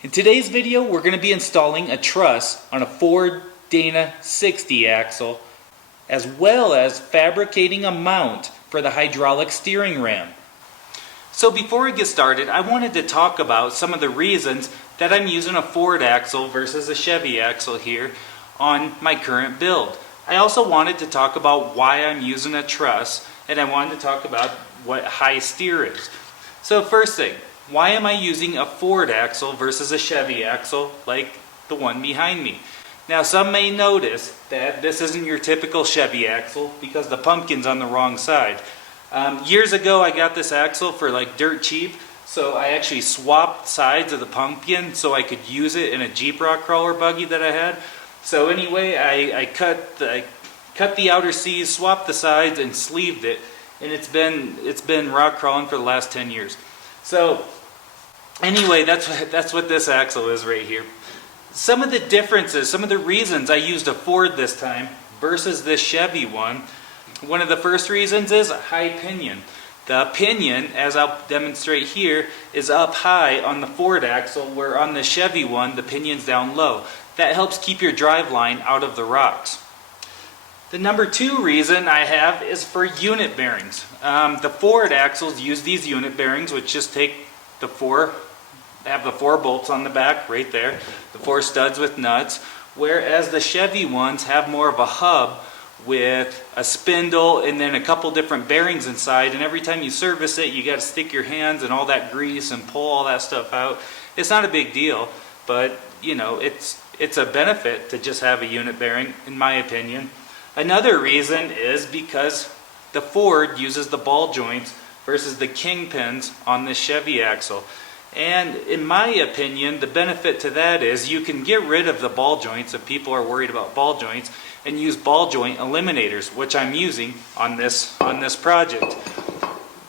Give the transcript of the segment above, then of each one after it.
In today's video, we're going to be installing a truss on a Ford Dana 60 axle, as well as fabricating a mount for the hydraulic steering ram. So before we get started, I wanted to talk about some of the reasons that I'm using a Ford axle versus a Chevy axle here on my current build. I also wanted to talk about why I'm using a truss, and I wanted to talk about what high steer is. So first thing, why am I using a Ford axle versus a Chevy axle like the one behind me? Now some may notice that this isn't your typical Chevy axle because the pumpkin's on the wrong side. Years ago I got this axle for like dirt cheap, so I actually swapped sides of the pumpkin so I could use it in a Jeep rockcrawler buggy that I had. So anyway, I cut the outer C's, swapped the sides, and sleeved it, and it's been rock crawling for the last 10 years. So anyway, that's what this axle is right here. Some of the differences, some of the reasons I used a Ford this time versus this Chevy one. One of the first reasons is high pinion. The pinion, as I'll demonstrate here, is up high on the Ford axle, where on the Chevy one, the pinion's down low. That helps keep your driveline out of the rocks. The number two reason I have is for unit bearings. The Ford axles use these unit bearings, which just take have the four bolts on the back right there, the four studs with nuts, whereas the Chevy ones have more of a hub with a spindle and then a couple different bearings inside, and every time you service it you got to stick your hands in all that grease and pull all that stuff out. It's not a big deal, but you know, it's a benefit to just have a unit bearing, in my opinion. Another reason is because the Ford uses the ball joints versus the kingpins on the Chevy axle. And in my opinion, the benefit to that is you can get rid of the ball joints if people are worried about ball joints and use ball joint eliminators, which I'm using on this project.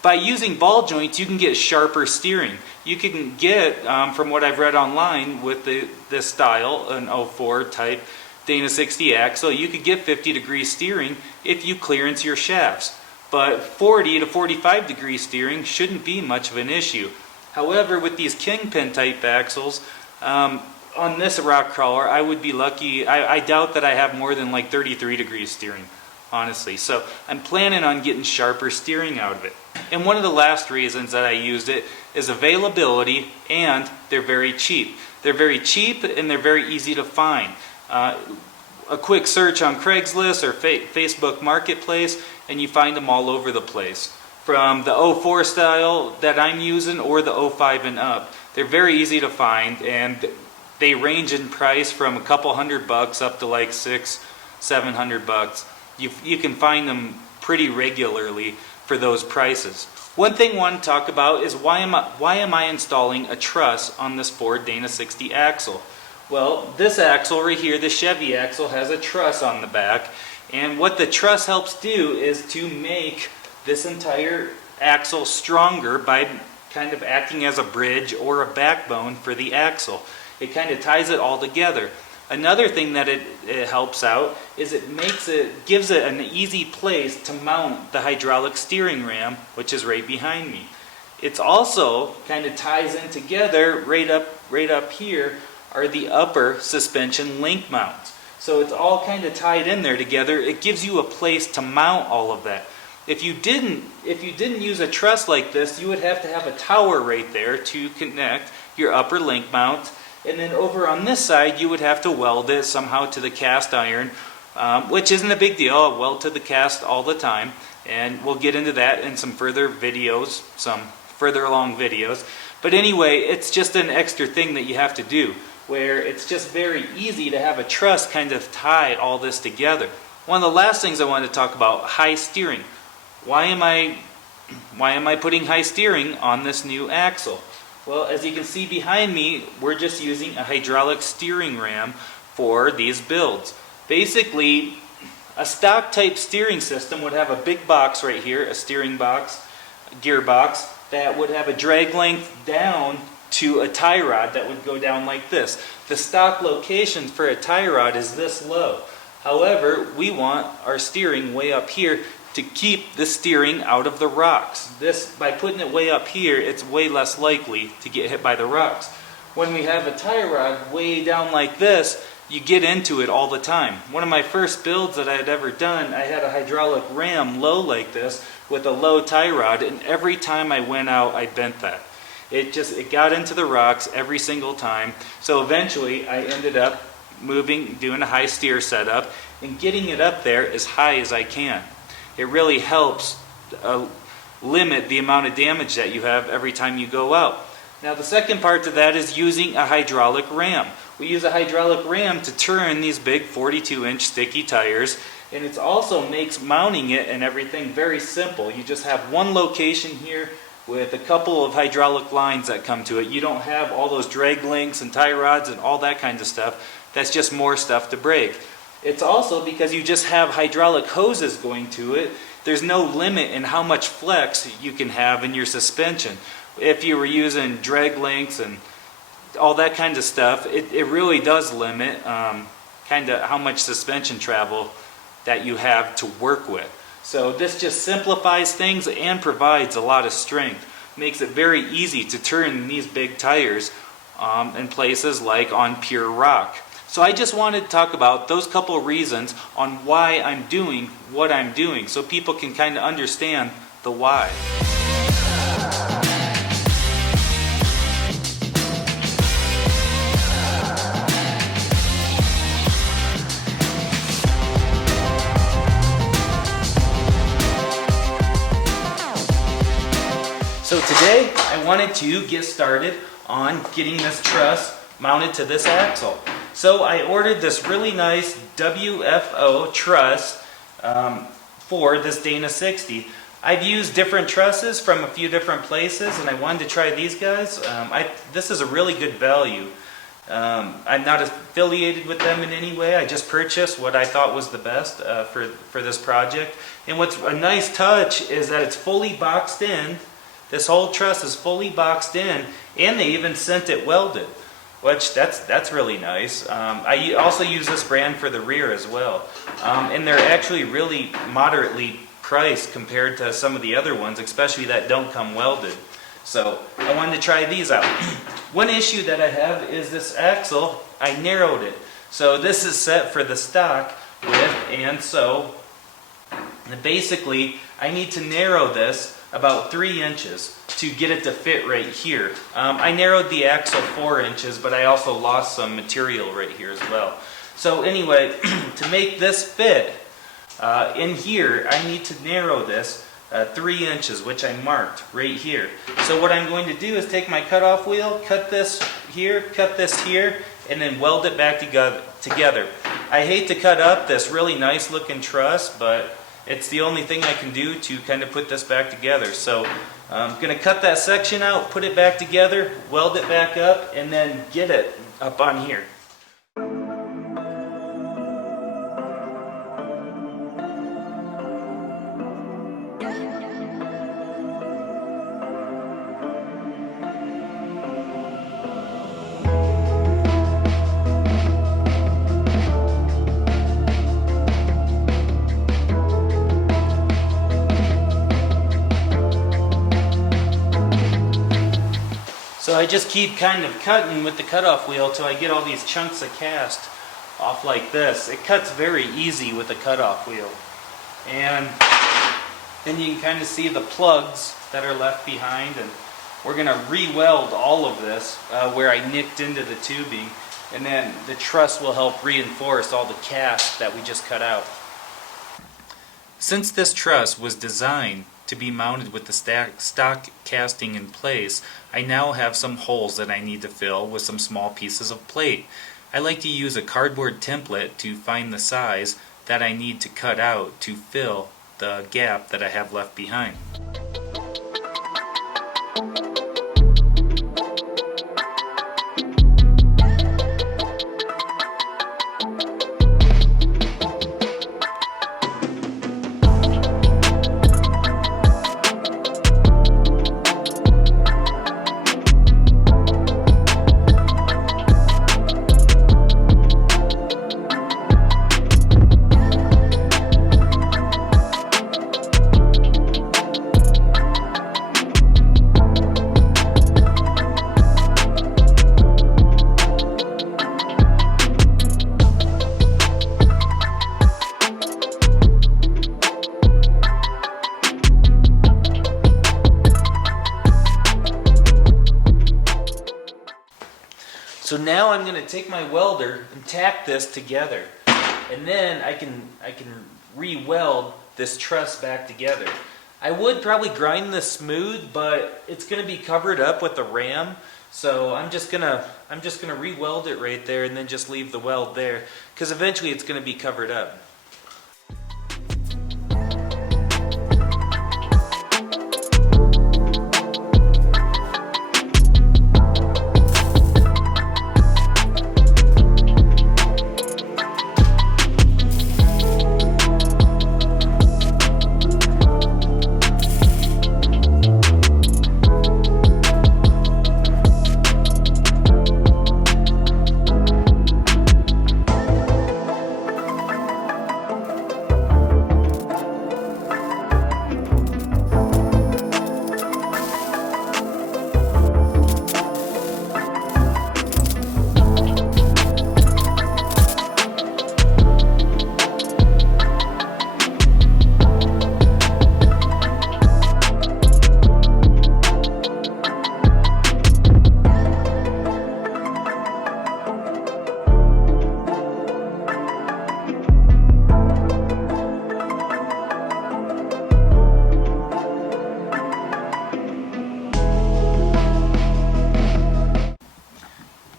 By using ball joints, you can get sharper steering. You can get, from what I've read online with this style, an 04 type Dana 60 axle, you could get 50-degree steering if you clearance your shafts. But 40 to 45 degree steering shouldn't be much of an issue. However, with these kingpin type axles, on this rock crawler, I would be lucky. I doubt that I have more than like 33 degrees steering, honestly. So I'm planning on getting sharper steering out of it. And one of the last reasons that I used it is availability, and they're very cheap. They're very cheap and they're very easy to find. A quick search on Craigslist or Facebook Marketplace and you find them all over the place. From the 04 style that I'm using or the 05 and up. They're very easy to find, and they range in price from a couple $100 up to like $600-700. You can find them pretty regularly for those prices. One thing I want to talk about is why am I installing a truss on this Ford Dana 60 axle? Well, this axle right here, the Chevy axle, has a truss on the back, and what the truss helps do is to make this entire axle stronger by kind of acting as a bridge or a backbone for the axle. It kind of ties it all together. Another thing that it helps out is it gives it an easy place to mount the hydraulic steering ram, which is right behind me. It's also kind of ties in together. Right up here are the upper suspension link mounts. So it's all kind of tied in there together. It gives you a place to mount all of that. If you didn't use a truss like this, you would have to have a tower right there to connect your upper link mount. And then over on this side, you would have to weld it somehow to the cast iron, which isn't a big deal. I weld to the cast all the time. And we'll get into that in some further videos, some further along videos. But anyway, it's just an extra thing that you have to do, where it's just very easy to have a truss kind of tie all this together. One of the last things I wanted to talk about, high steering. Why am I putting high steering on this new axle? Well, as you can see behind me, we're just using a hydraulic steering ram for these builds. Basically, a stock type steering system would have a big box right here, a steering box, a gearbox, that would have a drag length down to a tie rod that would go down like this. The stock location for a tie rod is this low. However, we want our steering way up here to keep the steering out of the rocks. By putting it way up here, it's way less likely to get hit by the rocks. when we have a tie rod way down like this, you get into it all the time. One of my first builds that I had ever done, I had a hydraulic ram low like this with a low tie rod, and every time I went out, I bent that. It got into the rocks every single time. So eventually I ended up doing a high steer setup and getting it up there as high as I can. It really helps limit the amount of damage that you have every time you go out. Now the second part to that is using a hydraulic ram. We use a hydraulic ram to turn these big 42-inch sticky tires, and it also makes mounting it and everything very simple. You just have one location here with a couple of hydraulic lines that come to it. You don't have all those drag links and tie rods and all that kind of stuff. That's just more stuff to break. It's also because you just have hydraulic hoses going to it. There's no limit in how much flex you can have in your suspension. If you were using drag links and all that kind of stuff, it really does limit kind of how much suspension travel that you have to work with. So this just simplifies things and provides a lot of strength. Makes it very easy to turn these big tires in places like on pure rock. So I just wanted to talk about those couple reasons on why I'm doing what I'm doing, so people can kind of understand the why. So today I wanted to get started on getting this truss mounted to this axle. So I ordered this really nice WFO truss for this Dana 60. I've used different trusses from a few different places, and I wanted to try these guys. This is a really good value. I'm not affiliated with them in any way. I just purchased what I thought was the best for this project. And what's a nice touch is that it's fully boxed in. This whole truss is fully boxed in, and they even sent it welded, which that's really nice. I also use this brand for the rear as well, and they're actually really moderately priced compared to some of the other ones, especially that don't come welded. So I wanted to try these out. One issue that I have is this axle. I narrowed it, so this is set for the stock width, and so basically I need to narrow this about 3 inches to get it to fit right here. I narrowed the axle 4 inches, but I also lost some material right here as well. So anyway, to make this fit in here, I need to narrow this 3 inches, which I marked right here. So what I'm going to do is take my cutoff wheel, cut this here, and then weld it back together. I hate to cut up this really nice looking truss, but it's the only thing I can do to kind of put this back together. So I'm going to cut that section out, put it back together, weld it back up, and then get it up on here. So I just keep kind of cutting with the cutoff wheel till I get all these chunks of cast off like this. It cuts very easy with a cutoff wheel. And then you can kind of see the plugs that are left behind, and we're going to re-weld all of this where I nicked into the tubing, and then the truss will help reinforce all the cast that we just cut out. Since this truss was designed to be mounted with the stock casting in place, I now have some holes that I need to fill with some small pieces of plate. I like to use a cardboard template to find the size that I need to cut out to fill the gap that I have left behind. So now I'm going to take my welder and tack this together, and then I can re-weld this truss back together. I would probably grind this smooth, but it's going to be covered up with the ram, so I'm just gonna re-weld it right there and then just leave the weld there, because eventually it's going to be covered up.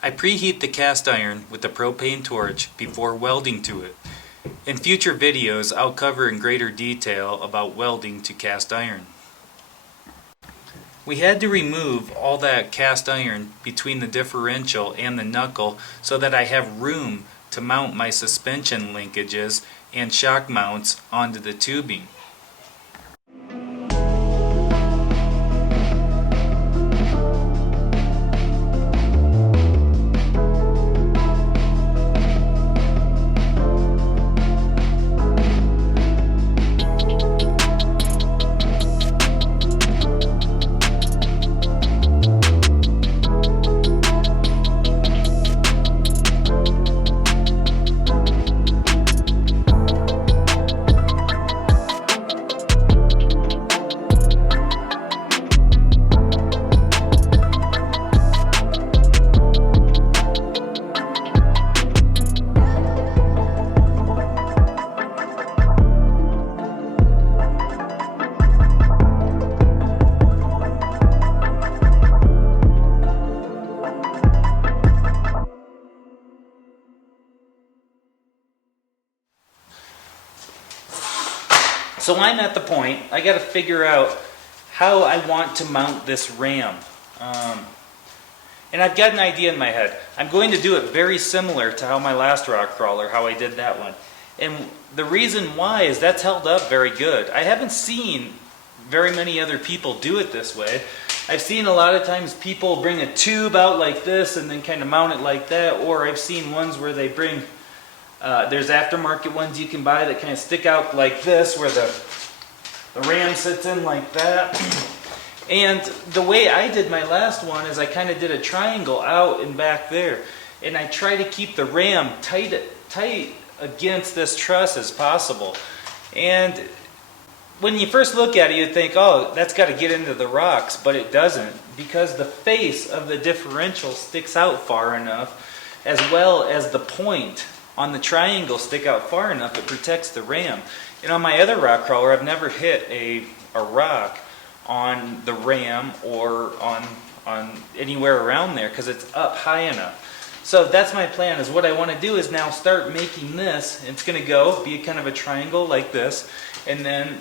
I preheat the cast iron with the propane torch before welding to it. In future videos, I'll cover in greater detail about welding to cast iron. We had to remove all that cast iron between the differential and the knuckle so that I have room to mount my suspension linkages and shock mounts onto the tubing. So I'm at the point, I got to figure out how I want to mount this ram. And I've got an idea in my head. I'm going to do it very similar to how my last rock crawler, how I did that one. And the reason why is that's held up very good. I haven't seen very many other people do it this way. I've seen a lot of times people bring a tube out like this and then kind of mount it like that, or I've seen ones where they bring there's aftermarket ones you can buy that kind of stick out like this, where the ram sits in like that. And the way I did my last one is I kind of did a triangle out and back there. And I try to keep the ram tight against this truss as possible. And when you first look at it, you think, oh, that's got to get into the rocks, but it doesn't, because the face of the differential sticks out far enough, as well as the point on the triangle stick out far enough, it protects the ram. And on my other rock crawler, I've never hit a rock on the ram or on anywhere around there because it's up high enough. So that's my plan, is what I want to do is now start making this. It's going to be kind of a triangle like this, and then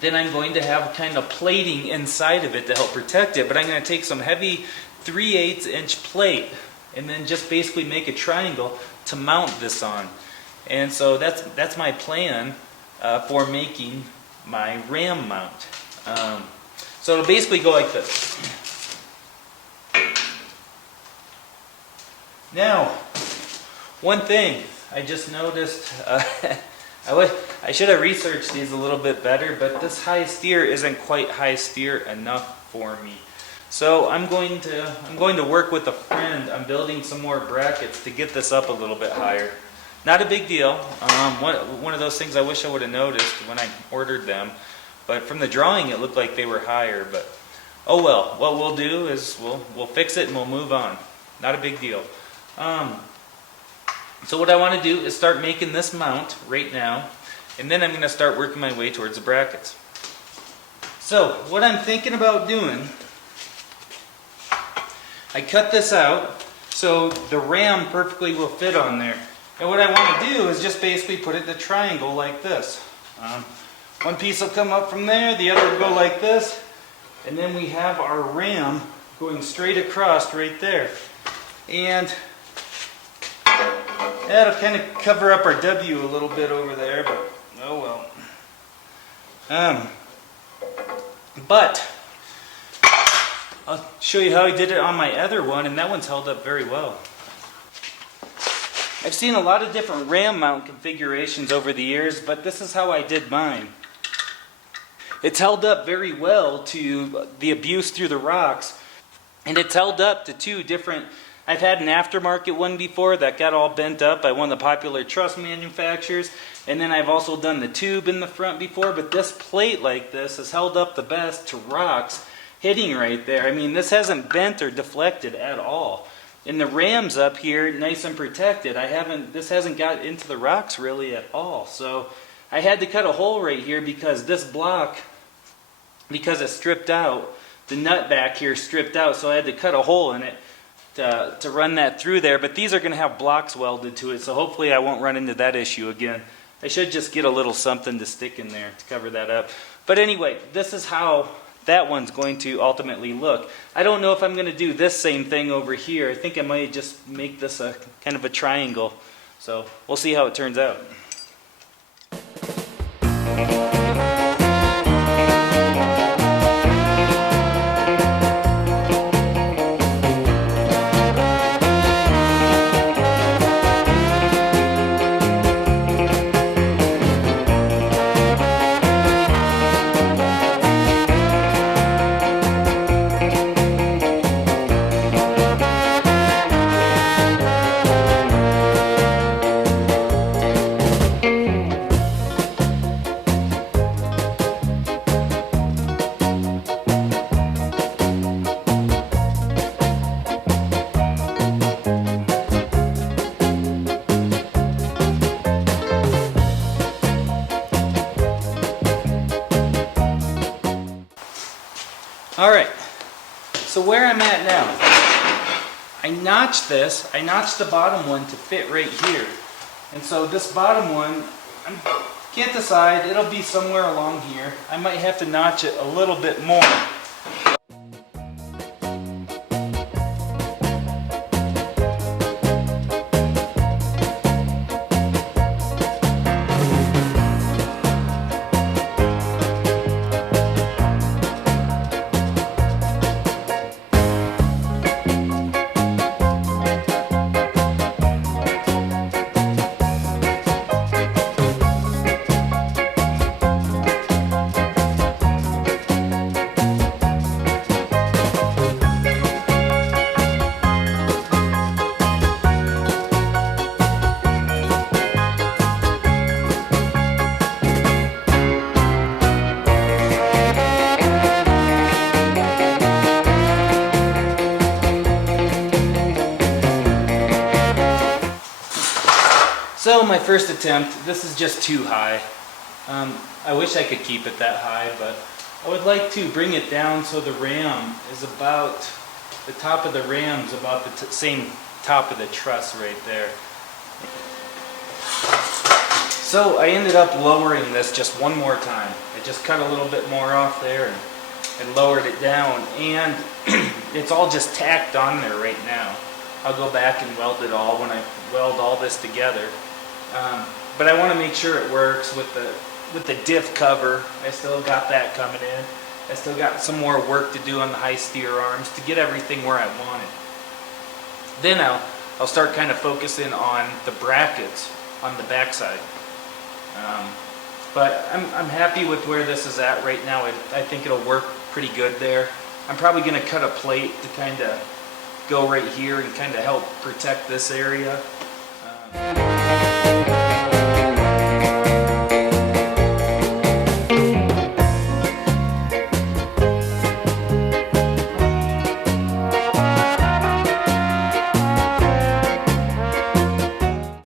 I'm going to have kind of plating inside of it to help protect it. But I'm going to take some heavy 3/8 inch plate and then just basically make a triangle to mount this on. And so that's my plan for making my ram mount. So it'll basically go like this. Now, one thing I just noticed, I should have researched these a little bit better, but this high steer isn't quite high steer enough for me. So I'm going to work with a friend. I'm building some more brackets to get this up a little bit higher. Not a big deal. One of those things I wish I would have noticed when I ordered them. But from the drawing, it looked like they were higher. But oh well. What we'll do is we'll fix it and we'll move on. not a big deal. So what I want to do is start making this mount right now, and then I'm going to start working my way towards the brackets. So what I'm thinking about doing, I cut this out so the ram perfectly will fit on there. And what I want to do is just basically put it in a triangle like this. One piece will come up from there, the other will go like this, and then we have our ram going straight across right there. And that'll kind of cover up our W a little bit over there, but oh well. But I'll show you how I did it on my other one, and that one's held up very well. I've seen a lot of different ram mount configurations over the years, but this is how I did mine. It's held up very well to the abuse through the rocks, and it's held up to two different. I've had an aftermarket one before that got all bent up by one of the popular truss manufacturers, and then I've also done the tube in the front before, but this plate like this has held up the best to rocks hitting right there. I mean, this hasn't bent or deflected at all. And the ram's up here nice and protected. This hasn't got into the rocks really at all. So I had to cut a hole right here because this block, because it's stripped out, the nut back here stripped out, so I had to cut a hole in it to run that through there. But these are going to have blocks welded to it, so hopefully I won't run into that issue again. I should just get a little something to stick in there to cover that up. But anyway, this is how that one's going to ultimately look. I don't know if I'm going to do this same thing over here. I think I might just make this a kind of a triangle. So we'll see how it turns out. Alright, so where I'm at now, I notched this, I notched the bottom one to fit right here. And so this bottom one, I can't decide, it'll be somewhere along here. I might have to notch it a little bit more. So my first attempt, this is just too high. I wish I could keep it that high, but I would like to bring it down so the ram is about, the top of the ram's about the same top of the truss right there. So I ended up lowering this just one more time. I just cut a little bit more off there and lowered it down, and it's all just tacked on there right now. I'll go back and weld it all when I weld all this together. But I want to make sure it works with the diff cover. I still got that coming in. I still got some more work to do on the high steer arms to get everything where I want it. Then I'll start kind of focusing on the brackets on the backside. But I'm happy with where this is at right now. I think it'll work pretty good there. I'm probably going to cut a plate to kind of go right here and kind of help protect this area.